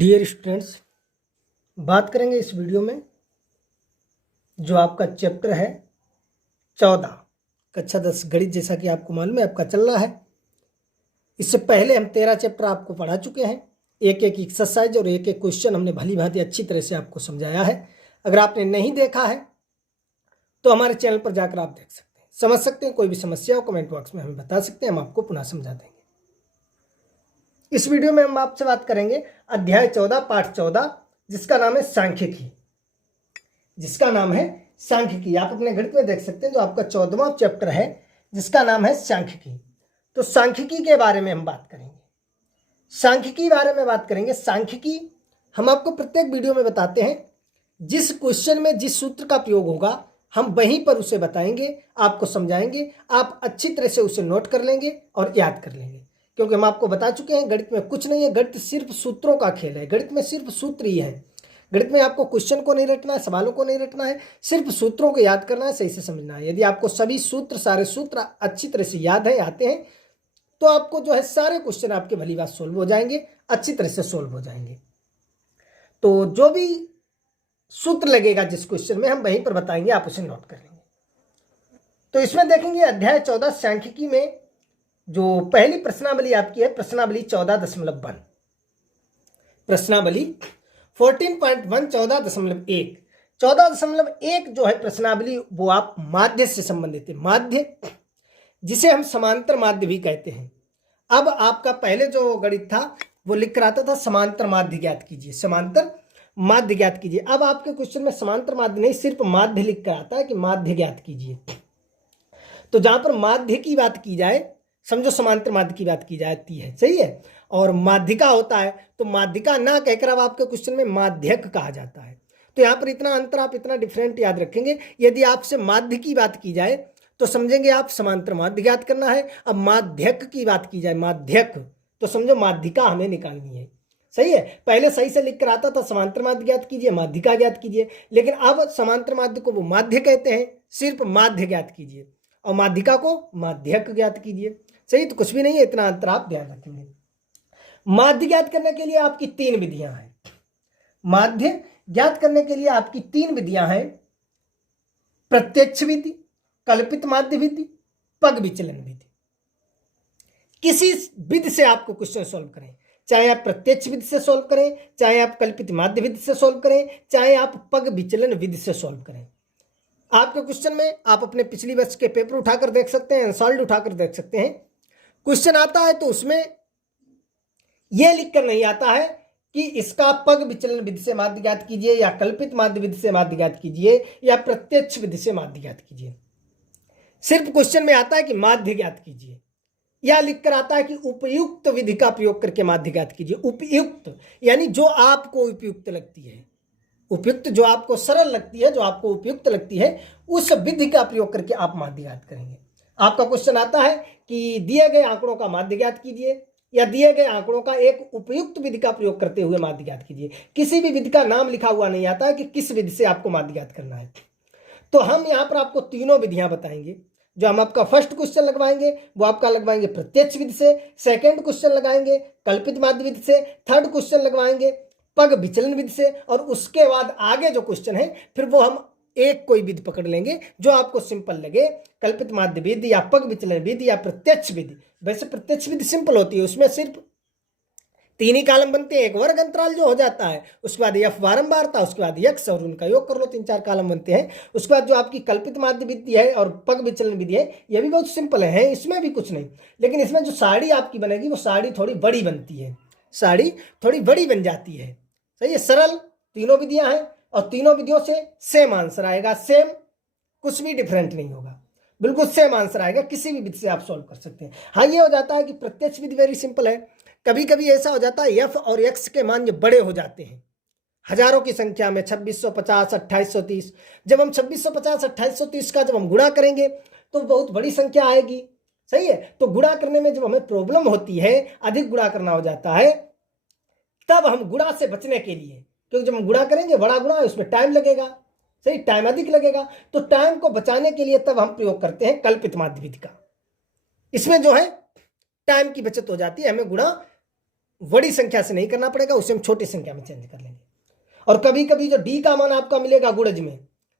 Dear students, बात करेंगे इस वीडियो में जो आपका चैप्टर है 14 कक्षा 10 गणित। जैसा कि आपको मालूम है आपका चल रहा है। इससे पहले हम 13 चैप्टर आपको पढ़ा चुके हैं। एक एक एक्सरसाइज और एक एक क्वेश्चन हमने भली भांति अच्छी तरह से आपको समझाया है। अगर आपने नहीं देखा है तो हमारे चैनल पर जाकर आप देख सकते हैं, समझ सकते हैं। कोई भी समस्या हो कमेंट बॉक्स में हमें बता सकते हैं, हम आपको पुनः समझा देंगे। इस वीडियो में हम आपसे बात करेंगे अध्याय 14 पाठ 14 जिसका नाम है सांख्यिकी। जिसका नाम है सांख्यिकी। आप अपने गणित में देख सकते हैं जो आपका 14वां चैप्टर है जिसका नाम है सांख्यिकी। तो सांख्यिकी के बारे में हम बात करेंगे। सांख्यिकी बारे में बात करेंगे। सांख्यिकी हम आपको प्रत्येक वीडियो में बताते हैं। जिस क्वेश्चन में जिस सूत्र का प्रयोग होगा हम वहीं पर उसे बताएंगे, आपको समझाएंगे। आप अच्छी तरह से उसे नोट कर लेंगे और याद कर लेंगे, क्योंकि हम आपको बता चुके हैं गणित में कुछ नहीं है। गणित सिर्फ सूत्रों का खेल है। गणित में सिर्फ सूत्र ही है। गणित में आपको क्वेश्चन को नहीं रटना है, सवालों को नहीं रटना है, सिर्फ सूत्रों को याद करना है, सही से समझना है। यदि आपको सभी सूत्र, सारे सूत्र अच्छी तरह से याद है, आते हैं, तो आपको जो है सारे क्वेश्चन आपके भली बात सोल्व हो जाएंगे, अच्छी तरह से सोल्व हो जाएंगे। तो जो भी सूत्र लगेगा जिस क्वेश्चन में हम वहीं पर बताएंगे, आप उसे नोट कर लेंगे। तो इसमें देखेंगे अध्याय 14 सांख्यिकी में जो पहली प्रश्नावली आपकी है, प्रश्नावली 14.1। प्रश्नावली 14.1 14.1 14.1 जो है प्रश्नावली वो आप माध्य से संबंधित है। माध्य जिसे हम समांतर माध्य भी कहते हैं। अब आपका पहले जो गणित था वो लिख कर आता था समांतर माध्य ज्ञात कीजिए, समांतर माध्य ज्ञात कीजिए। अब आपके क्वेश्चन में समांतर माध्य नहीं, सिर्फ माध्य लिख कर आता है कि माध्य ज्ञात कीजिए। तो जहां पर माध्य की बात की जाए, समझो समांतर माध्य की बात की जाती है, सही है, और माध्यिका होता है तो माध्यिका ना कहकर अब आपके क्वेश्चन में माध्यक कहा जाता है। तो यहाँ पर इतना अंतर, आप इतना डिफरेंट याद रखेंगे। यदि आपसे माध्य की बात की जाए तो समझेंगे आप समांतर माध्य ज्ञात करना है। अब माध्यक की बात की जाए, माध्यक, तो समझो माध्यिका हमें निकालनी है, सही है। पहले सही से लिख कर आता था समांतर माध्य ज्ञात कीजिए, माध्यिका ज्ञात कीजिए, लेकिन अब समांतर माध्य को वो माध्य कहते हैं, सिर्फ माध्य ज्ञात कीजिए, और माध्यिका को माध्यक ज्ञात कीजिए, सही। तो कुछ भी नहीं है, इतना अंतर आप ध्यान रखेंगे। माध्य ज्ञात करने के लिए आपकी 3 विधियां हैं। माध्य ज्ञात करने के लिए आपकी 3 विधियां हैं। प्रत्यक्ष विधि, कल्पित माध्य विधि, पग विचलन विधि। किसी विधि से आपको क्वेश्चन सॉल्व करें, चाहे आप प्रत्यक्ष विधि से सॉल्व करें, चाहे आप कल्पित माध्य विधि से सॉल्व करें, चाहे आप पग विचलन विधि से सॉल्व करें। आपके क्वेश्चन में आप अपने पिछली वर्ष के पेपर उठाकर देख सकते हैं, आंसर उठाकर देख सकते हैं। क्वेश्चन आता है तो उसमें यह लिखकर नहीं आता है कि इसका पग विचलन विधि से माध्य ज्ञात कीजिए, या कल्पित माध्य विधि से माध्य ज्ञात कीजिए, या प्रत्यक्ष विधि से माध्य ज्ञात कीजिए। सिर्फ क्वेश्चन में आता है कि माध्य ज्ञात कीजिए, या लिखकर आता है कि उपयुक्त विधि का प्रयोग करके माध्य ज्ञात कीजिए। उपयुक्त यानी जो आपको उपयुक्त लगती है, उपयुक्त जो आपको सरल लगती है, जो आपको उपयुक्त लगती है, उस विधि का प्रयोग करके आप माध्य ज्ञात करेंगे। आपका क्वेश्चन आता है कि दिए गए आंकड़ों का माध्य ज्ञात कीजिए, या दिए गए आंकड़ों का एक उपयुक्त विधि का प्रयोग करते हुए माध्य ज्ञात कीजिए। किसी भी विधि का नाम लिखा हुआ नहीं आता है कि किस विधि से आपको माध्य ज्ञात करना है। तो हम यहाँ पर आपको तीनों विधियां बताएंगे। जो हम आपका फर्स्ट क्वेश्चन लगवाएंगे वो आपका लगवाएंगे प्रत्यक्ष विधि से, सेकंड क्वेश्चन लगाएंगे कल्पित माध्य विधि से, थर्ड क्वेश्चन लगवाएंगे पग विचलन विधि से, और उसके बाद आगे जो क्वेश्चन है फिर वो हम एक कोई विधि पकड़ लेंगे जो आपको सिंपल लगे, कल्पित माध्य विधि या पग विचलन विधि या प्रत्यक्ष विधि। वैसे प्रत्यक्ष विधि सिंपल होती है, उसमें सिर्फ 3 ही कॉलम बनते हैं, एक वर्ग अंतराल जो हो जाता है, उसके बाद एफ बारंबारता, उसके बाद यक्स और उनका योग कर लो, 3-4 कॉलम बनते हैं। उसके बाद जो आपकी कल्पित माध्य विधि है और पग विचलन विधि है, ये भी बहुत सिंपल है, इसमें भी कुछ नहीं। लेकिन इसमें जो साड़ी आपकी बनेगी वो साड़ी थोड़ी बड़ी बनती है, साड़ी थोड़ी बड़ी बन जाती है, सही है। सरल तीनों विधियां हैं और तीनों विधियों से सेम आंसर आएगा, सेम, कुछ भी डिफरेंट नहीं होगा, बिल्कुल सेम आंसर आएगा। किसी भी विधि से आप सॉल्व कर सकते हैं। हाँ, ये हो जाता है कि प्रत्यक्ष विधि वेरी सिंपल है। कभी कभी ऐसा हो जाता है एफ और एक्स के मान ये बड़े हो जाते हैं, हजारों की संख्या में, 2650 2830। जब हम 2650 2830 का जब हम गुणा करेंगे तो बहुत बड़ी संख्या आएगी, सही है। तो गुणा करने में जब हमें प्रॉब्लम होती है, अधिक गुणा करना हो जाता है, तब हम गुणा से बचने के लिए, क्योंकि जब हम गुणा करेंगे बड़ा गुणा है उसमें टाइम लगेगा, सही, टाइम अधिक लगेगा, तो टाइम को बचाने के लिए तब हम प्रयोग करते हैं कल्पित माध्य विधि का। इसमें जो है टाइम की बचत हो जाती है, हमें गुणा बड़ी संख्या से नहीं करना पड़ेगा, उसे हम छोटी संख्या में चेंज कर लेंगे। और कभी कभी जो डी का मान आपका मिलेगा गुणज में,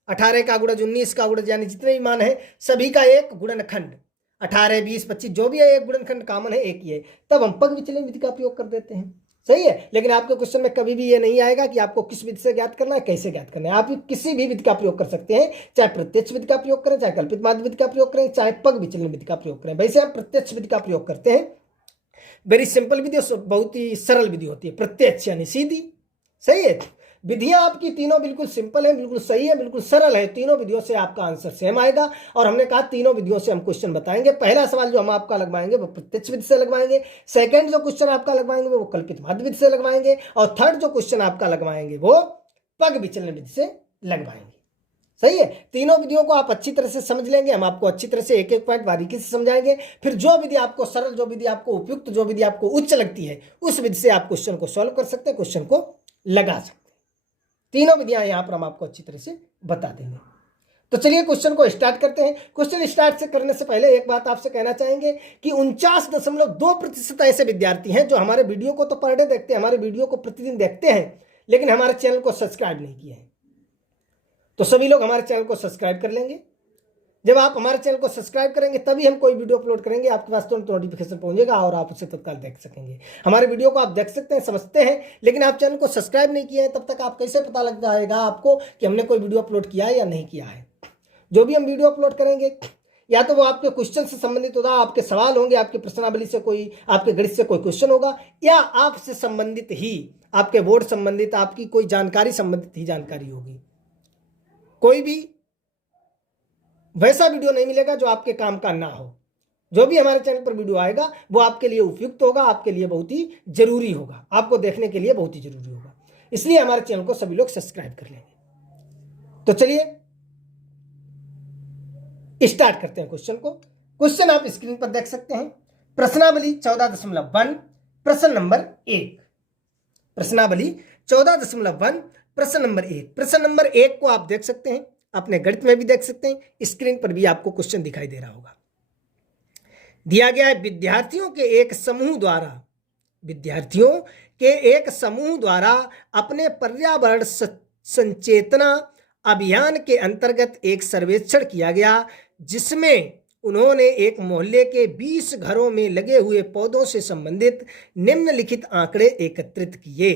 18 का गुणज, 19 का गुणज, यानी जितने भी मान है सभी का एक गुणनखंड, 18, 20, 25 जो भी है एक गुणनखंड कॉमन है, एक ही है, तब हम पग विचलन विधि का प्रयोग कर देते हैं। सही है। लेकिन आपके क्वेश्चन में कभी भी ये नहीं आएगा कि आपको किस विधि से ज्ञात करना है, कैसे ज्ञात करना है। आप किसी भी विधि का प्रयोग कर सकते हैं, चाहे प्रत्यक्ष विधि का प्रयोग करें, चाहे कल्पित माध्य विधि का प्रयोग करें, चाहे पग विचलन विधि का प्रयोग करें। वैसे आप प्रत्यक्ष विधि का प्रयोग करते हैं, वेरी सिंपल विधि, बहुत ही सरल विधि होती है प्रत्यक्ष यानी सीधी। सही है। विधियां आपकी तीनों बिल्कुल सिंपल है, बिल्कुल सही है, बिल्कुल सरल है। तीनों विधियों से आपका आंसर सेम आएगा। और हमने कहा तीनों विधियों से हम क्वेश्चन बताएंगे। पहला सवाल जो हम आपका लगवाएंगे वो प्रत्यक्ष विधि से लगवाएंगे, सेकंड जो क्वेश्चन आपका लगवाएंगे वो कल्पित माध्य विधि से लगवाएंगे, और थर्ड जो क्वेश्चन आपका लगवाएंगे वो पग विचलन विधि से लगवाएंगे। सही है। तीनों विधियों को आप अच्छी तरह से समझ लेंगे, हम आपको अच्छी तरह से एक एक पॉइंट बारीकी से समझाएंगे। फिर जो विधि आपको सरल, जो विधि आपको उपयुक्त, जो विधि आपको उच्च लगती है, उस विधि से आप क्वेश्चन को सॉल्व कर सकते हैं, क्वेश्चन को लगा सकते हैं। तीनों विधियां यहां पर हम आपको अच्छी तरह से बता देंगे। तो चलिए क्वेश्चन को स्टार्ट करते हैं। क्वेश्चन स्टार्ट से करने से पहले एक बात आपसे कहना चाहेंगे कि 49.2% ऐसे विद्यार्थी हैं जो हमारे वीडियो को तो पर डे देखते हैं, हमारे वीडियो को प्रतिदिन देखते हैं, लेकिन हमारे चैनल को सब्सक्राइब नहीं किए हैं। तो सभी लोग हमारे चैनल को सब्सक्राइब कर लेंगे। जब आप हमारे चैनल को सब्सक्राइब करेंगे तभी हम कोई वीडियो अपलोड करेंगे, आपके पास तुरंत नोटिफिकेशन पहुंचेगा और आप उसे तत्काल देख सकेंगे। हमारे वीडियो को आप देख सकते हैं, समझते हैं, लेकिन आप चैनल को सब्सक्राइब नहीं किए हैं, तब तक आप कैसे पता लग जाएगा आपको कि हमने कोई वीडियो अपलोड किया है या नहीं किया है। जो भी हम वीडियो अपलोड करेंगे, या तो वो आपके क्वेश्चन से संबंधित होगा, आपके सवाल होंगे, आपके प्रश्नावली से कोई, आपके गणित से कोई क्वेश्चन होगा, या आपसे संबंधित ही, आपके बोर्ड संबंधित, आपकी कोई जानकारी संबंधित ही जानकारी होगी। कोई भी वैसा वीडियो नहीं मिलेगा जो आपके काम का ना हो। जो भी हमारे चैनल पर वीडियो आएगा वो आपके लिए उपयुक्त होगा, आपके लिए बहुत ही जरूरी होगा, आपको देखने के लिए बहुत ही जरूरी होगा। इसलिए हमारे चैनल को सभी लोग सब्सक्राइब कर लेंगे। तो चलिए स्टार्ट करते हैं क्वेश्चन को। क्वेश्चन आप स्क्रीन पर देख सकते हैं। प्रश्नावली 14.1, प्रश्न नंबर 1। प्रश्नावली 14.1, प्रश्न नंबर 1। प्रश्न नंबर 1 को आप देख सकते हैं, अपने गणित में भी देख सकते हैं, स्क्रीन पर भी आपको क्वेश्चन दिखाई दे रहा होगा। दिया गया है विद्यार्थियों के एक समूह द्वारा अपने पर्यावरण संचेतना अभियान के अंतर्गत एक सर्वेक्षण किया गया, जिसमें उन्होंने एक मोहल्ले के 20 घरों में लगे हुए पौधों से संबंधित निम्नलिखित आंकड़े एकत्रित किए।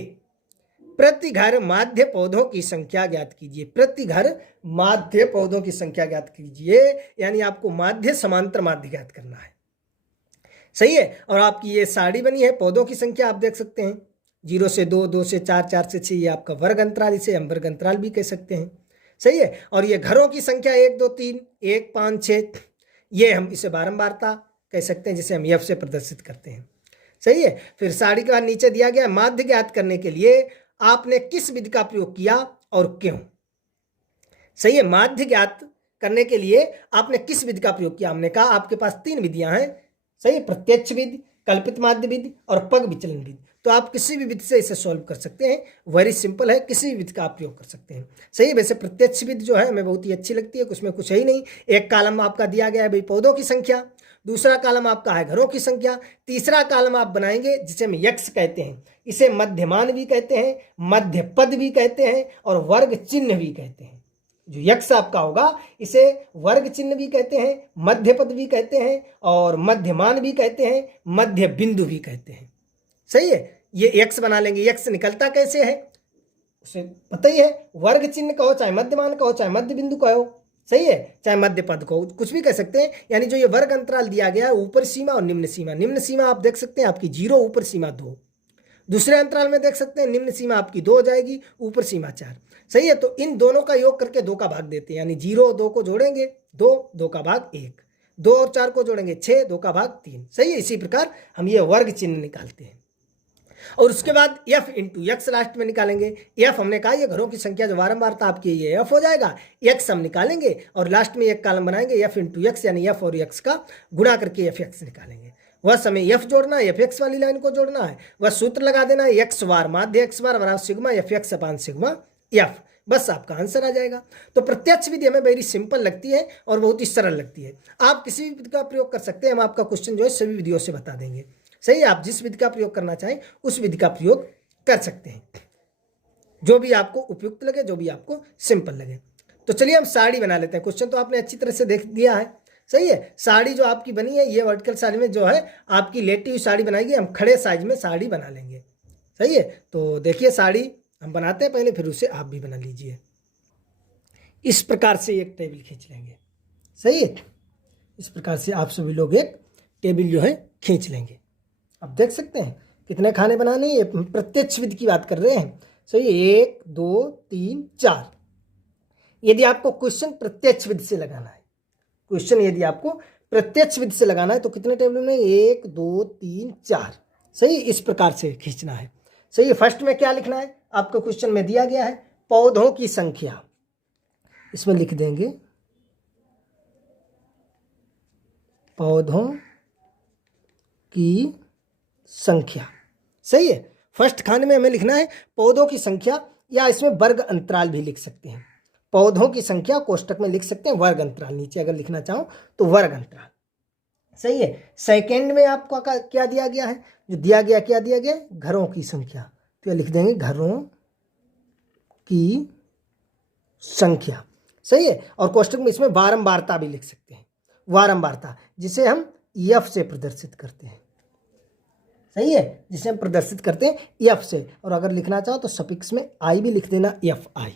प्रति घर माध्य पौधों की संख्या ज्ञात कीजिए। प्रति घर माध्य पौधों की संख्या ज्ञात कीजिए, यानी आपको माध्य समांतर माध्य ज्ञात करना है। सही है। और आपकी ये सारणी बनी है, पौधों की संख्या आप देख सकते हैं, 0 से 2, 2 से 4, 4 से 6, ये आपका वर्ग अंतराल, इसे हम वर्ग अंतराल भी कह सकते हैं। सही है। और ये घरों की संख्या 1, 2, 3, 1, 5, 6, ये हम इसे बारंबारता कह सकते हैं, जिसे हम F से प्रदर्शित करते हैं। सही है। फिर सारणी के बाद नीचे दिया गया माध्य ज्ञात करने के लिए आपने किस विधि का प्रयोग किया और क्यों। सही है। माध्य ज्ञात करने के लिए आपने किस विधि का प्रयोग किया। हमने कहा आपके पास 3 विधियां हैं। सही है। प्रत्यक्ष विधि, कल्पित माध्य विधि और पग विचलन विधि। तो आप किसी भी विधि से इसे सॉल्व कर सकते हैं, वेरी सिंपल है, किसी भी विधि का आप प्रयोग कर सकते हैं। सही है। वैसे प्रत्यक्ष विधि जो है हमें बहुत ही अच्छी लगती है, उसमें कुछ है ही नहीं। एक कॉलम आपका दिया गया है भाई पौधों की संख्या, दूसरा कॉलम आपका है घरों की संख्या, तीसरा कॉलम आप बनाएंगे जिसे हम यक्ष कहते हैं, इसे मध्यमान भी कहते हैं, मध्य पद भी कहते हैं और वर्ग चिन्ह भी कहते हैं। जो यक्ष आपका होगा इसे वर्ग चिन्ह भी कहते हैं, मध्य पद भी कहते हैं और मध्यमान भी कहते हैं, मध्य बिंदु भी कहते हैं। सही है। ये यक्ष बना लेंगे। यक्ष निकलता कैसे है उसे पता ही है, वर्ग चिन्ह कहो, चाहे मध्यमान कहो, चाहे मध्य बिंदु कहो। सही है। चाहे मध्य पद को कुछ भी कह सकते हैं। यानी जो ये वर्ग अंतराल दिया गया है, ऊपर सीमा और निम्न सीमा। निम्न सीमा आप देख सकते हैं आपकी 0, ऊपर सीमा 2। दूसरे अंतराल में देख सकते हैं निम्न सीमा आपकी 2 हो जाएगी, ऊपर सीमा 4। सही है। तो इन दोनों का योग करके 2 का भाग देते हैं, यानी 0 2 को जोड़ेंगे 2, 2 का भाग 1, 2 और 4 को जोड़ेंगे 6, 2 का भाग 3। सही है। इसी प्रकार हम ये वर्ग चिन्ह निकालते हैं। और उसके बाद F इंटू यक्स लास्ट में निकालेंगे। F हमने कहा ये घरों की संख्या जो बारंबारता आपकी ये F हो जाएगा, यक्स हम निकालेंगे और लास्ट में एक कॉलम बनाएंगे F इंटू यक्स, यानी F और यक्स का गुणा करके F यक्स निकालेंगे। वह समय F जोड़ना है, F यक्स वाली लाइन को जोड़ना है, वह सूत्र लगा देना है, यक्स बार माध्य एक्स बार बराबर सिग्मा F यक्स अपान सिग्मा F। बस आपका आंसर आ जाएगा। तो प्रत्यक्ष विधि हमें वेरी सिंपल लगती है और बहुत ही सरल लगती है। आप किसी भी विधि का प्रयोग कर सकते हैं, हम आपका क्वेश्चन जो है सभी विधियों से बता देंगे। सही है, आप जिस विधि का प्रयोग करना चाहें उस विधि का प्रयोग कर सकते हैं, जो भी आपको उपयुक्त लगे, जो भी आपको सिंपल लगे। तो चलिए हम साड़ी बना लेते हैं। क्वेश्चन तो आपने अच्छी तरह से देख दिया है, सही है। साड़ी जो आपकी बनी है, ये वर्टिकल साड़ी में जो है आपकी लेटी हुई साड़ी बनाएगी, हम खड़े साइज में साड़ी बना लेंगे, सही है। तो देखिए साड़ी हम बनाते हैं पहले, फिर उसे आप भी बना लीजिए। इस प्रकार से एक टेबल खींच लेंगे, सही है। इस प्रकार से आप सभी लोग एक टेबल जो है खींच लेंगे। अब देख सकते हैं कितने खाने बनाने हैं, ये प्रत्यक्ष विधि की बात कर रहे हैं, सही है। 1 2 3 4। यदि आपको क्वेश्चन प्रत्यक्ष विधि से लगाना है, क्वेश्चन यदि आपको प्रत्यक्ष विधि से लगाना है तो कितने टेबल में, 1 2 3 4, सही। इस प्रकार से खींचना है, सही है। फर्स्ट में क्या लिखना है, आपको क्वेश्चन में दिया गया है पौधों की संख्या, इसमें लिख देंगे पौधों की संख्या, सही है। फर्स्ट खाने में हमें लिखना है पौधों की संख्या, या इसमें वर्ग अंतराल भी लिख सकते हैं। पौधों की संख्या कोष्टक में लिख सकते हैं, वर्ग अंतराल नीचे अगर लिखना चाहो तो वर्ग अंतराल, सही है। सेकंड में आपको क्या दिया गया है, जो दिया गया क्या दिया गया, घरों की संख्या, तो ये लिख देंगे घरों की संख्या, सही है। और कोष्टक में इसमें बारंबारता भी लिख सकते हैं, बारंबारता, जिसे हम एफ से प्रदर्शित करते हैं, सही है, जिसे हम प्रदर्शित करते हैं एफ से। और अगर लिखना चाहो तो सफिक्स में आई भी लिख देना, एफ आई,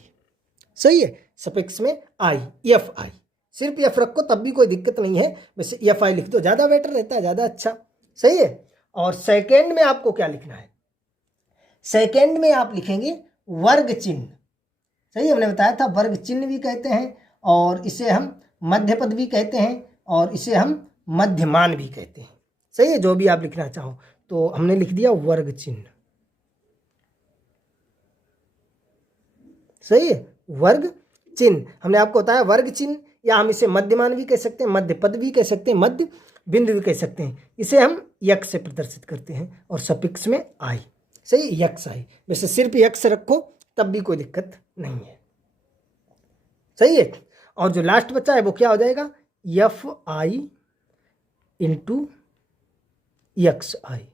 सही है। सफिक्स में आई, एफ आई, सिर्फ एफ रखो तब भी कोई दिक्कत नहीं है, वैसे एफ आई लिख दो, ज़्यादा बेटर रहता है, ज़्यादा अच्छा, सही है। और सेकेंड में आपको क्या लिखना है, सेकेंड में आप लिखेंगे वर्ग चिन्ह, सही। हमने बताया था वर्ग चिन्ह भी कहते हैं, और इसे हम मध्य पद भी कहते हैं, और इसे हम मध्यमान भी कहते हैं, सही है। जो भी आप लिखना चाहो, तो हमने लिख दिया वर्ग चिन्ह, सही है, वर्ग चिन्ह। हमने आपको बताया वर्ग चिन्ह, या हम इसे मध्यमान भी कह सकते हैं, मध्य पद भी कह सकते हैं, मध्य बिंदु भी कह सकते हैं। इसे हम यक्ष से प्रदर्शित करते हैं, और सफिक्स में आई, सही, यक्ष आई। वैसे सिर्फ यक्ष रखो तब भी कोई दिक्कत नहीं है, सही है। और जो लास्ट बच्चा है वो क्या हो जाएगा, एफ आई इंटू यक्स आई,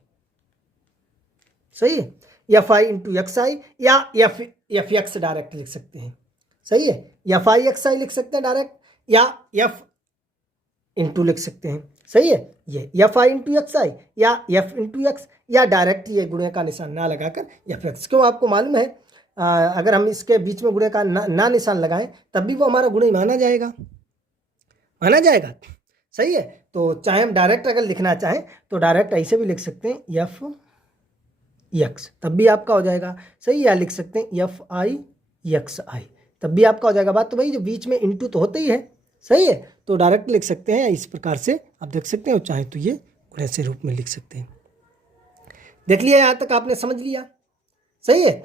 सही है। एफ आई इंटू यक्स आई, या एफ यक्स डायरेक्ट लिख सकते हैं, सही है। एफ आई एक्स आई लिख सकते हैं डायरेक्ट, या एफ इंटू लिख सकते हैं, सही है। ये एफ आई इंटू एक्स आई, या एफ इंटू एक्स, या डायरेक्ट ये गुणे का निशान ना लगाकर एफ एक्स। क्यों, आपको मालूम है अगर हम इसके बीच में गुणे का ना निशान लगाएं तब भी वो हमारा गुणे माना जाएगा, माना जाएगा, सही है। तो चाहे हम डायरेक्ट अगर लिखना चाहें तो डायरेक्ट ऐसे भी लिख सकते हैं एफ यक्स, तब भी आपका हो जाएगा, सही। या लिख सकते हैं एफ आई यक्स आई, तब भी आपका हो जाएगा। बात तो भाई जो बीच में इंटू तो होता ही है, सही है। तो डायरेक्ट लिख सकते हैं, इस प्रकार से आप देख सकते हैं, और चाहे तो ये गुणे से रूप में लिख सकते हैं। देख लिया, यहाँ तक आपने समझ लिया, सही है,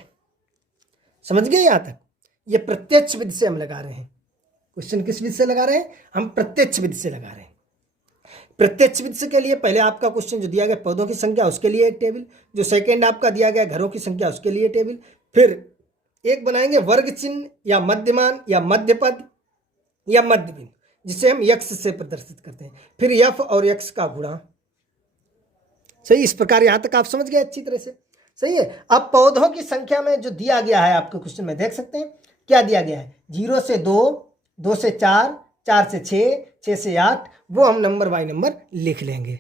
समझ गए यहाँ तक। ये प्रत्यक्ष विधि से हम लगा रहे हैं क्वेश्चन, किस विधि से लगा रहे हैं, हम प्रत्यक्ष विधि से लगा रहे हैं। प्रत्यक्ष विधि के लिए पहले आपका क्वेश्चन जो दिया गया पौधों की संख्या, उसके लिए एक टेबल, जो सेकंड आपका दिया गया घरों की संख्या, उसके लिए टेबल, फिर एक बनाएंगे वर्ग चिन्ह या मध्यमान या मध्य पद या मध्य बिंदु, जिसे हम यक्ष से प्रदर्शित करते हैं, फिर यफ और यक्ष का गुणा, सही। इस प्रकार यहां तक आप समझ गए अच्छी तरह से, सही है। अब पौधों की संख्या में जो दिया गया है आपके क्वेश्चन में, देख सकते हैं क्या दिया गया है, 0 से 2, 2 से 4, 4 से 6, 6 से 8, वो हम नंबर बाय नंबर लिख लेंगे,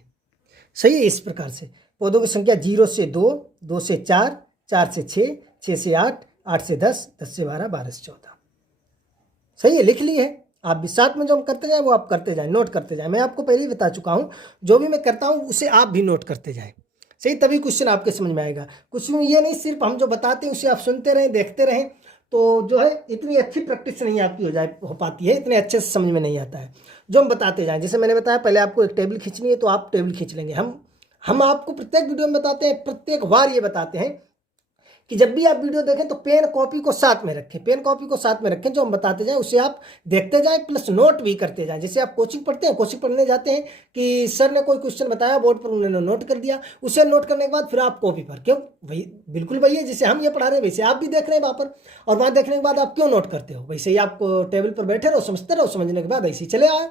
सही है। इस प्रकार से पौधों की संख्या 0 से 2, 2 से 4, 4 से 6, 6 से 8, 8 से 10, 10 से 12, 12 से 14, सही है, लिख ली है। आप भी साथ में जो हम करते जाएं वो आप करते जाएं, नोट करते जाएं। मैं आपको पहले ही बता चुका हूं, जो भी मैं करता हूं उसे आप भी नोट करते जाएं, सही, तभी क्वेश्चन आपके समझ में आएगा। कुछ में ये नहीं सिर्फ हम जो बताते हैं उसे आप सुनते रहें, देखते रहें, तो जो है इतनी अच्छी प्रैक्टिस नहीं आपकी हो पाती है, इतने अच्छे से समझ में नहीं आता है। जो हम बताते जाएं, जैसे मैंने बताया पहले आपको एक टेबल खींचनी है तो आप टेबल खींच लेंगे। हम आपको प्रत्येक वीडियो में बताते हैं, प्रत्येक बार ये बताते हैं कि जब भी आप वीडियो देखें तो पेन कॉपी को साथ में रखें, पेन कॉपी को साथ में रखें। जो हम बताते जाएं उसे आप देखते जाएं, प्लस नोट भी करते जाएं। जैसे आप कोचिंग पढ़ते हैं, कोचिंग पढ़ने जाते हैं कि सर ने कोई क्वेश्चन बताया बोर्ड पर, उन्होंने नोट कर दिया, उसे नोट करने के बाद फिर आप कॉपी पर, क्यों भाई, बिल्कुल भैया जैसे हम ये पढ़ा रहे हैं वैसे आप भी देख रहे हैं वहाँ पर, और वहाँ देखने के बाद आप क्यों नोट करते हो, वैसे ही आप टेबल पर बैठे रहो, समझते रहो, समझने के बाद ऐसे ही चले आए,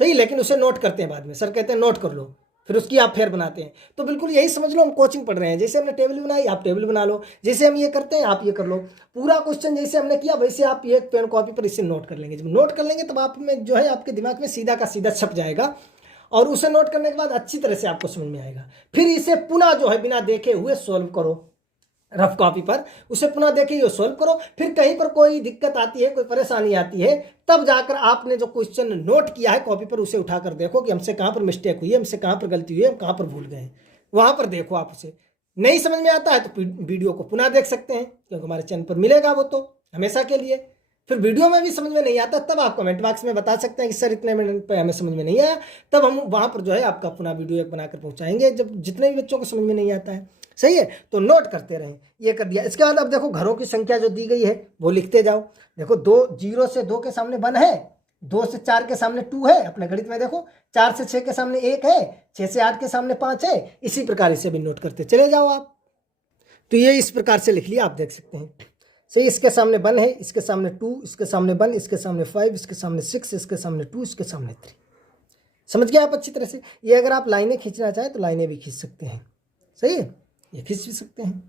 सही। लेकिन उसे नोट करते हैं बाद में, सर कहते हैं नोट कर लो, फिर उसकी आप फेयर बनाते हैं। तो बिल्कुल यही समझ लो हम कोचिंग पढ़ रहे हैं। जैसे हमने टेबल बनाई आप टेबल बना लो, जैसे हम ये करते हैं आप ये कर लो। पूरा क्वेश्चन जैसे हमने किया वैसे आप ये पेन कॉपी पर इसे नोट कर लेंगे। जब नोट कर लेंगे तब आप में जो है आपके दिमाग में सीधा का सीधा छप जाएगा और उसे नोट करने के बाद अच्छी तरह से आपको समझ में आएगा। फिर इसे पुनः जो है बिना देखे हुए सोल्व करो रफ कॉपी पर, उसे पुनः देखे ये सोल्व करो। फिर कहीं पर कोई दिक्कत आती है, कोई परेशानी आती है, तब जाकर आपने जो क्वेश्चन नोट किया है कॉपी पर उसे उठाकर देखो कि हमसे कहाँ पर मिस्टेक हुई है, हमसे कहाँ पर गलती हुई है, हम कहाँ पर भूल गए। वहां पर देखो आप उसे। नहीं समझ में आता है तो वीडियो को पुनः देख सकते हैं, क्योंकि हमारे चैनल पर मिलेगा वो तो हमेशा के लिए। फिर वीडियो में भी समझ में नहीं आता तब आप कमेंट बॉक्स में बता सकते हैं कि सर इतने मिनट पे हमें समझ में नहीं आया, तब हम वहां पर जो है आपका पुनः वीडियो एक बनाकर पहुंचाएंगे जब जितने भी बच्चों को समझ में नहीं आता है। सही है, तो नोट करते रहें। ये कर दिया। इसके बाद अब देखो घरों की संख्या जो दी गई है वो लिखते जाओ। देखो 0 से 2 के सामने 1 है, 2 से 4 के सामने 2 है। अपने गणित में देखो 4 से 6 के सामने 1 है, 6 से 8 के सामने 5 है। इसी प्रकार इसे भी नोट करते चले जाओ आप। तो ये इस प्रकार से लिख लिया, आप देख सकते हैं। सही, इसके सामने 1 है, इसके सामने 2, इसके सामने 1, इसके सामने 5, इसके सामने 6, इसके सामने 2, इसके सामने 3। समझ गए आप अच्छी तरह से। ये अगर आप लाइनें खींचना चाहें तो लाइनें भी खींच सकते हैं। सही है, ये खींच भी सकते हैं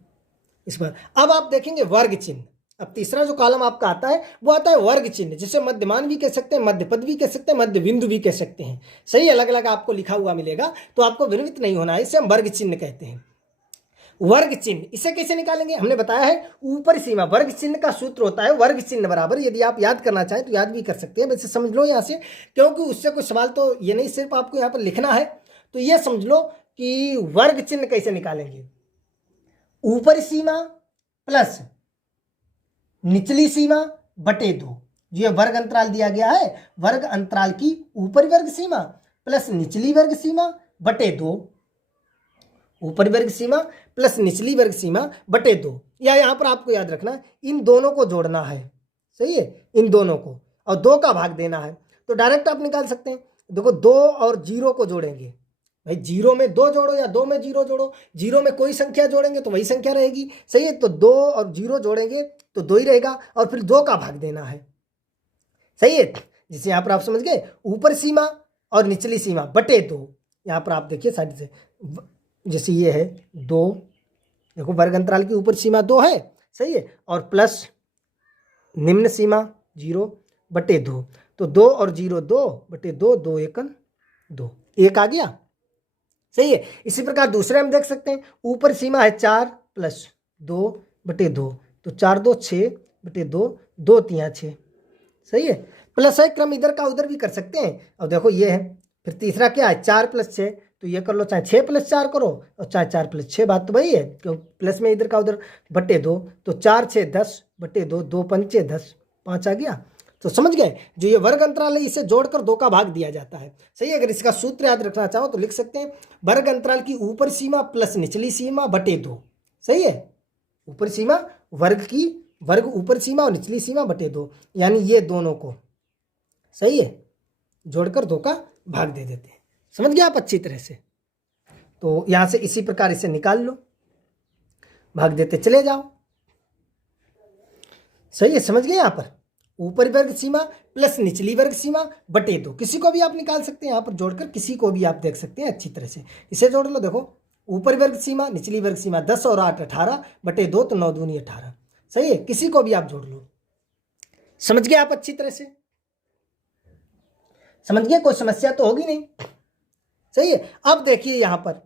इस बार। अब आप देखेंगे वर्ग चिन्ह। अब तीसरा जो कॉलम आपका आता है वो आता है वर्ग चिन्ह, जिसे मध्यमान भी कह सकते हैं, मध्य पद भी कह सकते हैं, मध्य बिंदु भी कह सकते हैं। सही, अलग अलग आपको लिखा हुआ मिलेगा तो आपको विरमित नहीं होना है, इसे हम वर्ग चिन्ह कहते हैं। वर्ग चिन्ह इसे कैसे निकालेंगे हमने बताया है। ऊपर सीमा वर्ग चिन्ह का सूत्र होता है वर्ग चिन्ह बराबर, यदि आप याद करना चाहें तो याद भी कर सकते हैं, वैसे समझ लो यहाँ से, क्योंकि उससे कोई सवाल तो ये नहीं सिर्फ आपको यहाँ पर लिखना है। तो ये समझ लो कि वर्ग चिन्ह कैसे निकालेंगे। ऊपरी सीमा प्लस निचली सीमा बटे 2, ये वर्ग अंतराल दिया गया है। वर्ग अंतराल की ऊपरी वर्ग सीमा प्लस निचली वर्ग सीमा बटे 2, ऊपरी वर्ग सीमा प्लस निचली वर्ग सीमा बटे 2। या यहाँ पर आपको याद रखना इन दोनों को जोड़ना है। सही है, इन दोनों को और 2 का भाग देना है। तो डायरेक्ट आप निकाल सकते हैं। देखो 2 और 0 को जोड़ेंगे भाई, 0 में 2 जोड़ो या 2 में 0 जोड़ो, 0 में कोई संख्या जोड़ेंगे तो वही संख्या रहेगी। सही है, तो 2 और 0 जोड़ेंगे तो 2 ही रहेगा और फिर 2 का भाग देना है। सही है, जिसे यहाँ पर आप समझ गए ऊपर सीमा और निचली सीमा बटे 2। यहाँ पर आप देखिए साइड से, जैसे ये है 2, देखो वर्ग अंतराल की ऊपर सीमा 2 है। सही है, और प्लस निम्न सीमा 0 बटे 2, तो 2 और 0 2 बटे 2, 2 एकन 2, 1 आ गया। सही है, इसी प्रकार दूसरे हम देख सकते हैं। ऊपर सीमा है 4 प्लस 2 बटे 2, तो 4 2 6 बटे 2, 2 3 6। सही है, प्लस है, क्रम इधर का उधर भी कर सकते हैं। और देखो ये है, फिर तीसरा क्या है 4 प्लस 6, तो ये कर लो, चाहे 6 प्लस 4 करो और चाहे 4 प्लस 6, बात तो वही है, क्यों प्लस में इधर का उधर बटे 2, तो 4 6 10 बटे 2, 2 5 10, 5 आ गया। तो समझ गए, जो ये वर्ग अंतराल है इसे जोड़कर 2 का भाग दिया जाता है। सही है, अगर इसका सूत्र याद रखना चाहो तो लिख सकते हैं वर्ग अंतराल की ऊपर सीमा प्लस निचली सीमा बटे 2। सही है, ऊपर सीमा वर्ग ऊपर सीमा और निचली सीमा बटे 2, यानी ये दोनों को सही है जोड़कर 2 का भाग दे देते हैं। समझ गए आप अच्छी तरह से। तो यहां से इसी प्रकार इसे निकाल लो, भाग देते चले जाओ। सही है, समझ गए। यहां पर ऊपरी वर्ग सीमा प्लस निचली वर्ग सीमा बटे 2, किसी को भी आप निकाल सकते हैं, यहां पर जोड़कर किसी को भी आप देख सकते हैं अच्छी तरह से। इसे जोड़ लो, देखो ऊपरी वर्ग सीमा निचली वर्ग सीमा 10 और 8 18 बटे 2, तो 9 दूनी 18। सही है, किसी को भी आप जोड़ लो। समझ गए आप अच्छी तरह से, समझ गए, कोई समस्या तो होगी नहीं। सही है, अब देखिए यहां पर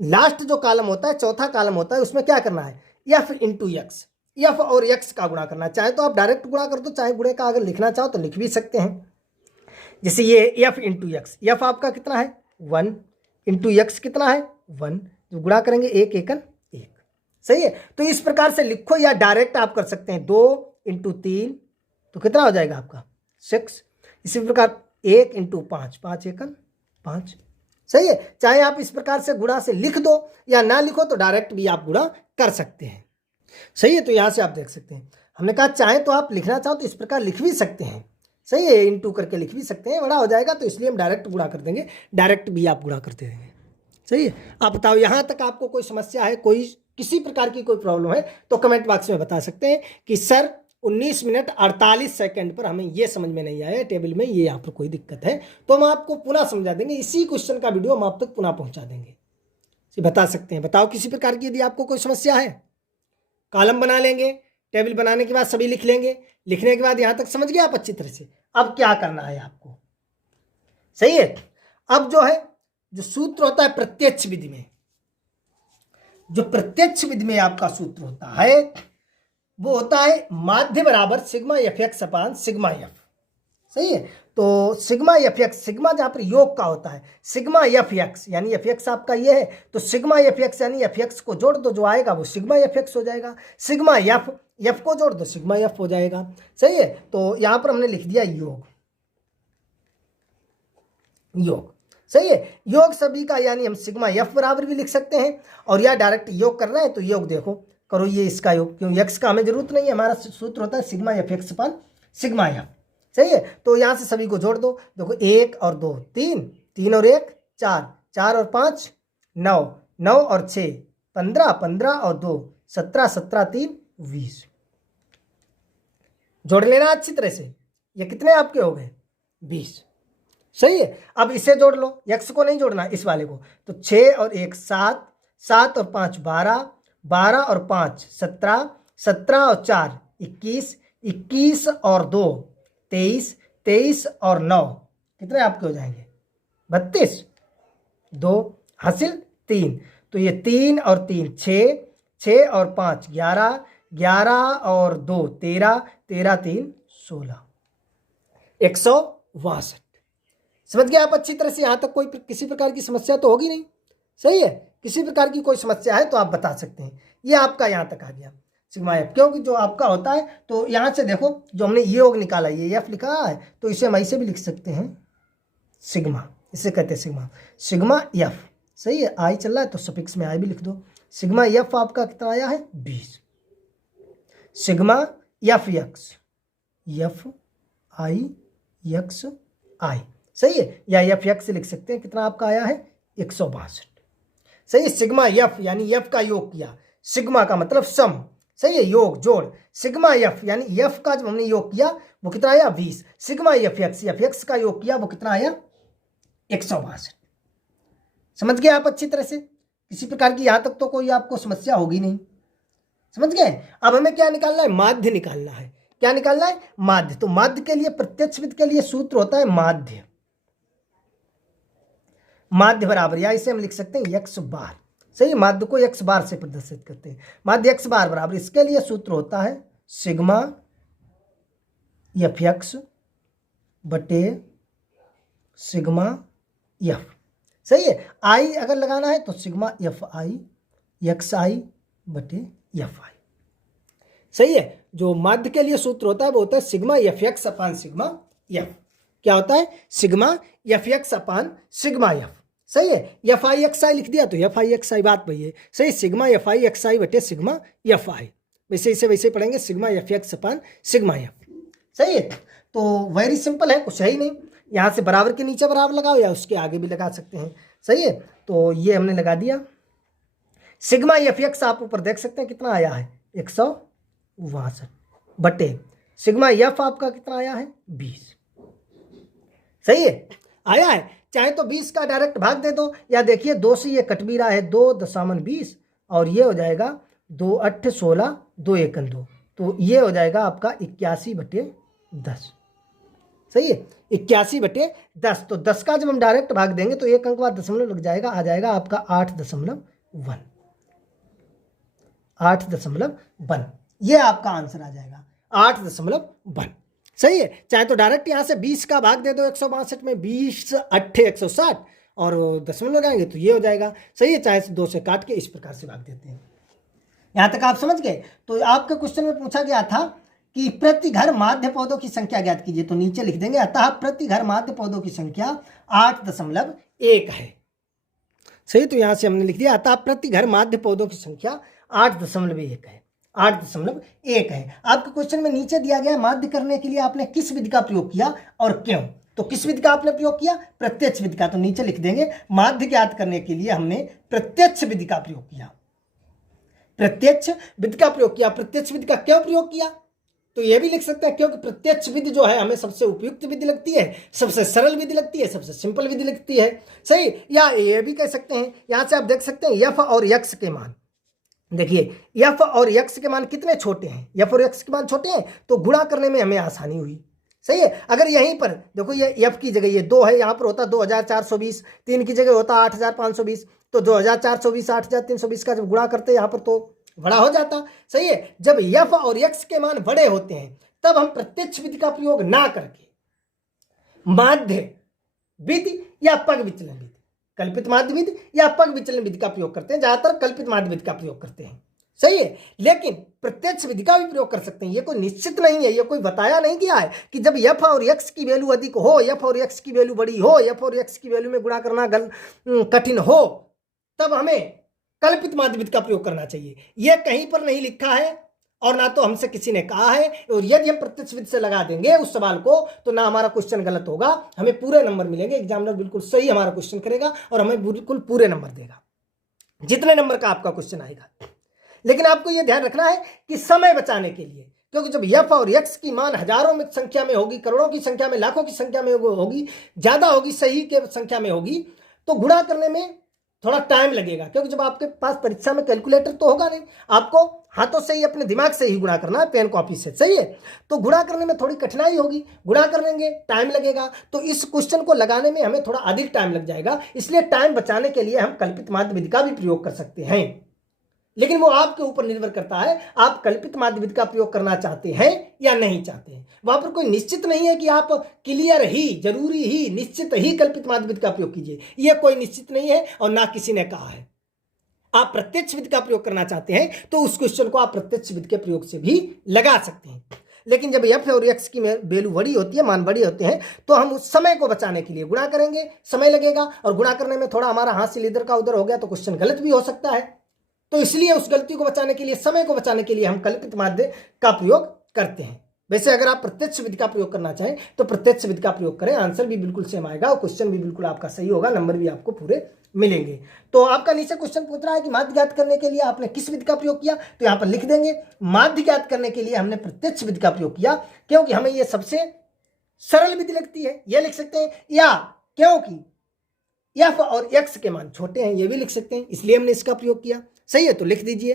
लास्ट जो कॉलम होता है, चौथा कॉलम होता है, उसमें क्या करना है f इंटू एक्स, एफ और एक्स का गुणा करना। चाहे तो आप डायरेक्ट गुणा कर दो, चाहे गुणे का अगर लिखना चाहो तो लिख भी सकते हैं। जैसे ये एफ इंटू एक्स, एफ आपका कितना है 1 इंटू एक्स कितना है 1, जो गुणा करेंगे 1 एकन 1। सही है, तो इस प्रकार से लिखो या डायरेक्ट आप कर सकते हैं 2 इंटू 3, तो कितना हो जाएगा आपका 6। इसी प्रकार 1 इंटू 5, 5 एकन 5। सही है, चाहे आप इस प्रकार से गुणा से लिख दो या ना लिखो तो डायरेक्ट भी आप गुणा कर सकते हैं। सही है, तो यहां से आप देख सकते हैं, हमने कहा चाहे तो आप लिखना चाहो तो इस प्रकार लिख भी सकते हैं। सही है, इंटू करके लिख भी सकते हैं, बड़ा हो जाएगा तो इसलिए हम डायरेक्ट गुणा कर देंगे, डायरेक्ट भी आप गुणा करते रहेंगे। सही है, आप बताओ यहां तक आपको कोई समस्या है, कोई किसी प्रकार की कोई प्रॉब्लम है तो कमेंट बॉक्स में बता सकते हैं कि सर 19 मिनट 48 सेकंड पर हमें ये समझ में नहीं आया टेबल में ये यहाँ पर कोई दिक्कत है तो हम आपको पुनः समझा देंगे, इसी क्वेश्चन का वीडियो हम आप तक पुनः पहुंचा देंगे। बता सकते हैं, बताओ किसी प्रकार की यदि आपको कोई समस्या है। कॉलम बना लेंगे, टेबल बनाने के बाद सभी लिख लेंगे, लिखने के बाद यहाँ तक समझ गए आप अच्छी तरह से। अब क्या करना है आपको, सही है। अब जो है जो सूत्र होता है प्रत्यक्ष विधि में, जो प्रत्यक्ष विधि में आपका सूत्र होता है वो होता है माध्य बराबर सिग्मा एफ एक्स अपान सिग्मा एफ, सही है। तो सिग्मा एफ एक्स, सिग्मा जहां पर योग का होता है, सिग्मा एफ एक्स यानी एफ एक्स आपका ये है तो सिग्मा एफ एक्स यानी एफ एक्स को जोड़ दो, जो आएगा वो सिग्मा एफ एक्स हो जाएगा। सिग्मा एफ, एफ को जोड़ दो सिग्मा एफ हो जाएगा, सही है। तो यहां पर हमने लिख दिया योग, योग, सही है। योग सभी का यानी हम सिग्मा एफ बराबर भी लिख सकते हैं, और या डायरेक्ट योग करना है तो योग देखो करो ये इसका योग, क्यों एक्स का हमें जरूरत नहीं है, हमारा सूत्र होता है सिग्मा एफ एक्स अपान सिग्मा एफ, सही है। तो यहां से सभी को जोड़ दो, देखो 1 और 2 3, 3 और 1 4, 4 और 5 9, 9 और 6 15, 15 और 2 17, 17 3 20। जोड़ लेना अच्छी तरह से, ये कितने आपके हो गए 20, सही है। अब इसे जोड़ लो, एक्स को नहीं जोड़ना इस वाले को, तो 6 और 1 7, 7 और 5 12, 12 और 5 17, 17 और 4 21, 21 और 2 23, 23 और 9 कितने आपके हो जाएंगे 32, 2 हासिल 3, तो ये 3 और 3 6, 6 और 5 11, 11 और 2 13, 13 3 16, 162। समझ गए आप अच्छी तरह से। यहाँ तक कोई किसी प्रकार की समस्या तो होगी नहीं, सही है। किसी प्रकार की कोई समस्या है तो आप बता सकते हैं। ये आपका यहाँ तक आ गया सिग्मा एफ, क्योंकि जो आपका होता है तो यहाँ से देखो जो हमने ये योग निकाला, ये एफ लिखा है तो इसे हम ऐसे भी लिख सकते हैं सिग्मा, इसे कहते हैं सिग्मा, सिग्मा एफ, सही है। आई चल रहा है तो सफिक्स में आई भी लिख दो। सिग्मा एफ आपका कितना आया है 20, sigma f x, f i x i, सही है, या एफ एक्स लिख सकते हैं, कितना आपका आया है 162, सही है। सिग्मा एफ यानी एफ का योग किया, सिग्मा का मतलब सम, सही है, योग जोड़, सिग्मा एफ यानी एफ का जब हमने योग किया वो कितना आया 20, सिग्मा एफ एक्स का योग किया वो कितना आया 162। समझ गए आप अच्छी तरह से। किसी प्रकार की यहां तक तो कोई आपको समस्या होगी नहीं, समझ गए। अब हमें क्या निकालना है, माध्य निकालना है। क्या निकालना है, माध्य। तो माध्य के लिए प्रत्यक्ष विधि के लिए सूत्र होता है माध्य, माध्य बराबर, या इसे हम लिख सकते हैं एक्स बार, सही, माध्य को एक्स बार से प्रदर्शित करते हैं, माध्य एक्स बार बराबर, इसके लिए सूत्र होता है सिग्मा एफ एक्स बटे सिग्मा एफ, सही है। आई अगर लगाना है तो सिग्मा एफ आई एक्स आई बटे एफ आई, सही है। जो माध्य के लिए सूत्र होता है वो होता है सिग्मा एफ एक्स अपान सिग्मा एफ। क्या होता है, सिग्मा एफ एक्स अपान सिग्मा एफ, सही है। एफ आई एक्स आई लिख दिया तो एफ आई एक्स आई, बात वही है, सही। सिग्मा एफ आई एक्स आई बटे सिग्मा एफ आई, वैसे इसे वैसे पढ़ेंगे सिग्मा एफ एक्स अपान सिग्मा एफ, सही है। तो वेरी सिंपल है, कुछ है ही नहीं। यहाँ से बराबर के नीचे बराबर लगाओ या उसके आगे भी लगा सकते हैं, सही है। तो ये हमने लगा दिया। सिग्मा एफ एक्स आप ऊपर देख सकते हैं कितना आया है 162 बटे सिग्मा एफ आपका कितना आया है 20, सही है, आया है। चाहे तो 20 का डायरेक्ट भाग दे दो, या देखिए 2 से ये कट भी रहा है, 2.20 और ये हो जाएगा 2 8 16 2 1 2, तो ये हो जाएगा आपका 81 बटे 10, सही है, 81 बटे 10। तो 10 का जब हम डायरेक्ट भाग देंगे तो एक अंक बाद दशमलव लग जाएगा, आ जाएगा आपका 8.1, 8.1, ये आपका आंसर आ जाएगा 8.1, सही है। चाहे तो डायरेक्ट यहाँ से 20 का भाग दे दो 162 में, 20 8 160 और दशमलव लगाएंगे तो ये हो जाएगा, सही है। चाहे 2 से काट के इस प्रकार से भाग देते हैं। यहाँ तक आप समझ गए। तो आपके क्वेश्चन में पूछा गया था कि प्रति घर माध्य पौधों की संख्या ज्ञात कीजिए, तो नीचे लिख देंगे अतः प्रति घर माध्य पौधों की संख्या 8.1 है, सही। तो यहाँ से हमने लिख दिया अतः प्रति घर माध्य पौधों की संख्या 8.1 है, 8.1 है। आपके क्वेश्चन में नीचे दिया गया माध्य करने के लिए आपने किस विधि का प्रयोग किया और क्यों। तो किस विधि का आपने प्रयोग किया, प्रत्यक्ष विधि का। तो नीचे लिख देंगे माध्य ज्ञात करने के लिए हमने प्रत्यक्ष विधि का प्रयोग किया, प्रत्यक्ष विधि का प्रयोग किया। प्रत्यक्ष विधि का क्यों प्रयोग किया, तो ये भी लिख सकते हैं, क्योंकि प्रत्यक्ष विधि जो है हमें सबसे उपयुक्त विधि लगती है, सबसे सरल विधि लगती है, सबसे सिंपल विधि लगती है। सही, या ये भी कह सकते हैं, यहां से आप देख सकते हैं यफ और यक्स के मान, देखिए यफ और यक्स के मान कितने छोटे हैं, यफ और यक्स के मान छोटे हैं तो गुणा करने में हमें आसानी हुई। सही है, अगर यहीं पर देखो ये एफ की जगह ये 2 है, यहाँ पर होता 2420, 3 की जगह होता 8520, तो 2420 8320 का जब गुणा करते यहाँ पर तो बड़ा हो जाता। सही है, जब एफ और एक्स के मान बड़े होते हैं तब हम प्रत्यक्ष विधि का प्रयोग ना करके माध्य विधि या पग विचलन विधि, कल्पित माध्य विधि या पग विचलन विधि का प्रयोग करते हैं, ज्यादातर कल्पित माध्य विधि का प्रयोग करते हैं। सही है, लेकिन प्रत्यक्ष विधि का भी प्रयोग कर सकते हैं, ये कोई निश्चित नहीं है, ये कोई बताया नहीं गया है कि जब एफ और एक्स की वैल्यू अधिक हो, एफ और एक्स की वैल्यू बड़ी हो, एफ और एक्स की वैल्यू में गुणा करना कठिन हो, तब हमें कल्पित माध्य विधि का प्रयोग करना चाहिए। यह कहीं पर नहीं लिखा है और ना तो हमसे किसी ने कहा है, और यदि हम प्रत्यक्ष विधि से लगा देंगे उस सवाल को तो ना हमारा क्वेश्चन गलत होगा, हमें पूरे नंबर मिलेंगे, एग्जामिनर बिल्कुल सही हमारा क्वेश्चन करेगा और हमें बिल्कुल पूरे नंबर देगा, जितने नंबर का आपका क्वेश्चन आएगा। लेकिन आपको यह ध्यान रखना है कि समय बचाने के लिए, क्योंकि जब एफ और एक्स की मान हजारों में संख्या में होगी, करोड़ों की संख्या में, लाखों की संख्या में होगी, ज्यादा होगी, सही के संख्या में होगी, तो गुणा करने में थोड़ा टाइम लगेगा, क्योंकि जब आपके पास परीक्षा में कैलकुलेटर तो होगा नहीं, आपको हाथों से ही अपने दिमाग से ही गुणा करना है, पेन कॉपी से। सही है, तो गुणा करने में थोड़ी कठिनाई होगी, गुणा करेंगे टाइम लगेगा, तो इस क्वेश्चन को लगाने में हमें थोड़ा अधिक टाइम लग जाएगा, इसलिए टाइम बचाने के लिए हम कल्पित माध्य विधि का भी प्रयोग कर सकते हैं। लेकिन वो आपके ऊपर निर्भर करता है, आप कल्पित माध्य विधि का प्रयोग करना चाहते हैं या नहीं चाहते हैं। वहां पर कोई निश्चित नहीं है कि आप क्लियर ही, जरूरी ही, निश्चित ही कल्पित माध्य विधि का प्रयोग कीजिए, यह कोई निश्चित नहीं है और ना किसी ने कहा है। आप प्रत्यक्ष विधि का प्रयोग करना चाहते हैं तो उस क्वेश्चन को आप प्रत्यक्ष विधि के प्रयोग से भी लगा सकते हैं। लेकिन जब एफ और एक्स की वैल्यू बड़ी होती है, मान बड़ी होते हैं, तो हम उस समय को बचाने के लिए गुणा करेंगे, समय लगेगा, और गुणा करने में थोड़ा हमारा हाथ से इधर का उधर हो गया तो क्वेश्चन गलत भी हो सकता है, तो इसलिए उस गलती को बचाने के लिए, समय को बचाने के लिए हम कल्पित माध्य का प्रयोग करते हैं। वैसे अगर आप प्रत्यक्ष विधि का प्रयोग करना चाहें तो प्रत्यक्ष विधि का प्रयोग करें, आंसर भी बिल्कुल सेम आएगा और क्वेश्चन भी बिल्कुल आपका सही होगा, नंबर भी आपको पूरे मिलेंगे। तो आपका नीचे क्वेश्चन पूछ रहा है कि माध्य ज्ञात करने के लिए आपने किस विधि का प्रयोग किया, तो यहाँ पर लिख देंगे माध्य ज्ञात करने के लिए हमने प्रत्यक्ष विधि का प्रयोग किया, क्योंकि हमें यह सबसे सरल विधि लगती है, यह लिख सकते हैं, या क्योंकि एफ और एक्स के मान छोटे हैं, यह भी लिख सकते हैं, इसलिए हमने इसका प्रयोग किया। सही है, तो लिख दीजिए।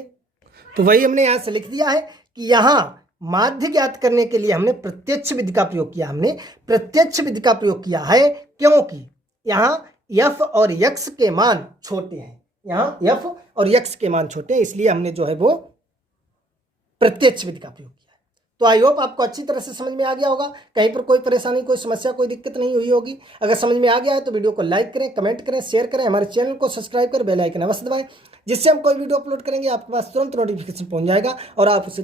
तो वही हमने यहां से लिख दिया है कि यहां माध्य ज्ञात करने के लिए हमने प्रत्यक्ष विधि का प्रयोग किया, हमने प्रत्यक्ष विधि का प्रयोग किया है क्योंकि यहां एफ और एक्स के मान छोटे हैं, यहां एफ और एक्स के मान छोटे हैं, इसलिए हमने जो है वो प्रत्यक्ष विधि का प्रयोग किया। तो आई होप आपको अच्छी तरह से समझ में आ गया होगा, कहीं पर कोई परेशानी, कोई समस्या, कोई दिक्कत नहीं हुई होगी। अगर समझ में आ गया है तो वीडियो को लाइक करें, कमेंट करें, शेयर करें, हमारे चैनल को सब्सक्राइब कर बेल आइकन अवश्य दबाएं, जिससे हम कोई वीडियो अपलोड करेंगे आपके पास तुरंत नोटिफिकेशन पहुंच जाएगा और आप उसे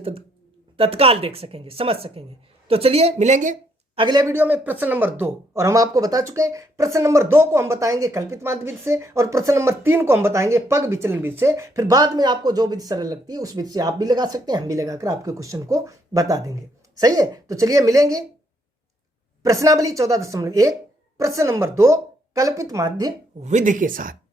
तत्काल देख सकेंगे, समझ सकेंगे। तो चलिए मिलेंगे अगले वीडियो में प्रश्न नंबर 2, और हम आपको बता चुके हैं प्रश्न नंबर 2 को हम बताएंगे कल्पित माध्य विधि से, और प्रश्न नंबर 3 को हम बताएंगे पग विचलन विधि से। फिर बाद में आपको जो विधि सरल लगती है उस विधि से आप भी लगा सकते हैं, हम भी लगाकर आपके क्वेश्चन को बता देंगे। सही है, तो चलिए मिलेंगे प्रश्नावली 14.1 प्रश्न नंबर 2 कल्पित माध्य विधि के साथ।